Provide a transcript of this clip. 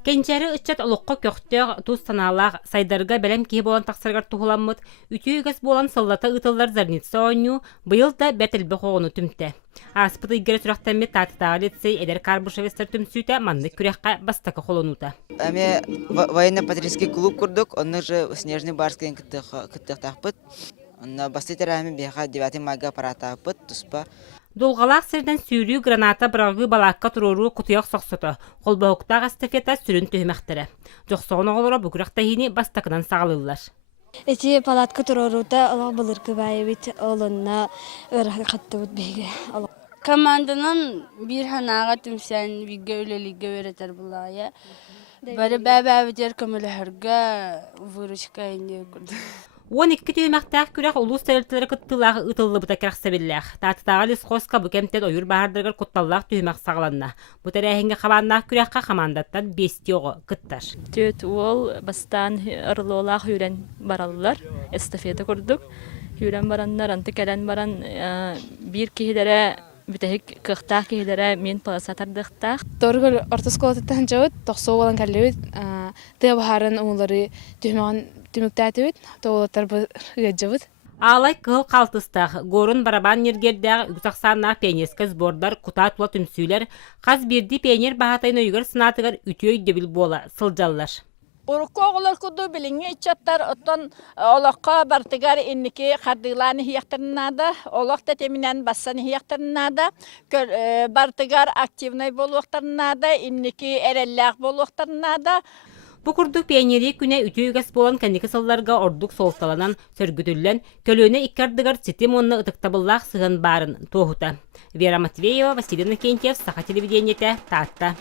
Кенчері ыччат олыққа көқтөг туз саналақ сайдарга бәлем кей болан тақсаргар туғыламмыт, үтүйгіз болан сыллата ытылар зарница ойну, бұйыл да бәтілбі қоғыну түмті. Аспыты игері тұрақтан мет татытағы летсей әдер карбушевестер түмсүйті манны күрекқа бастақы қолынута. Аме военно-патриотический клуб курдук, онны же снежный барскин кыттық тақпыт. Онна бастытыр аме беха 9 майга аппарата аппыт, туспа. Долғалақ сірден сүйрүү граната бірағы балаққа тұрору құтыяқ соқсыты. Қолбауқтағы эстафета сүрін түймәқтірі. Жоқсоғын оғылыра бүкірақта хейіне бастақынан сағылылар. Эти палатка турорута ала былыркы байбит олонна ырахы қатты бұд бейге. Команданын bir ханаға түмсән биге өлеліге өретер бұлайы. Бәрі бәбәбідер көміліхірге выручка инде күрді. 12 түймәқтәк күрәк улус тәрелтілері күттілағы ұтылы бұта керақсабелләқ. Татытағы лесқосқа бүкемтен ойыр бағардырғыр құтталлақ түймәқ сағыланна. Бұта рәхінгі қабаннақ күрәққа қамандаттан 5 тиоғы күттар. Төт ол бастан ырылолақ үйрен баралылар, эстафета күрдік. Үйрен баранлар, анты кәлән баран бір кейлері бүтәхік қықтақ кейлері мен паласатардықтақ. Торгыл ортосколаттан жауыт, тоқсоо болан кәллеуіт, тыға бахарын оңылары түймәған түміктәтіуіт, тоғылаттар бұғаджауыт. Алай кыл қалтыстақ, горын барабан ергердәғы үксақсаннақ пенескіз бордар құта тула түмсүйлер, қаз бірді пенер бағатайын өйгір сынатығыр үтөй дебіл бола, сылжаллар. Урукку оғылар күді біліңе ичаттар оттан олаққа бартыгар инники қардығыланы хияқтарынада, олақта темінен бассаны хияқтарынада, бартыгар активнай болуақтарынада, инники әрелләқ болуақтарынада. Бұ күрдік пионері күне үтүйгәс болан кәнекі сылларға ордық солталанан сөргүтіллен, көлөне иккардығар сетем онны ұтықтабыллақ сығын барын тоғыта. Вера Матвеева, Василина Кентьев, Саха телевидениеті, Татта.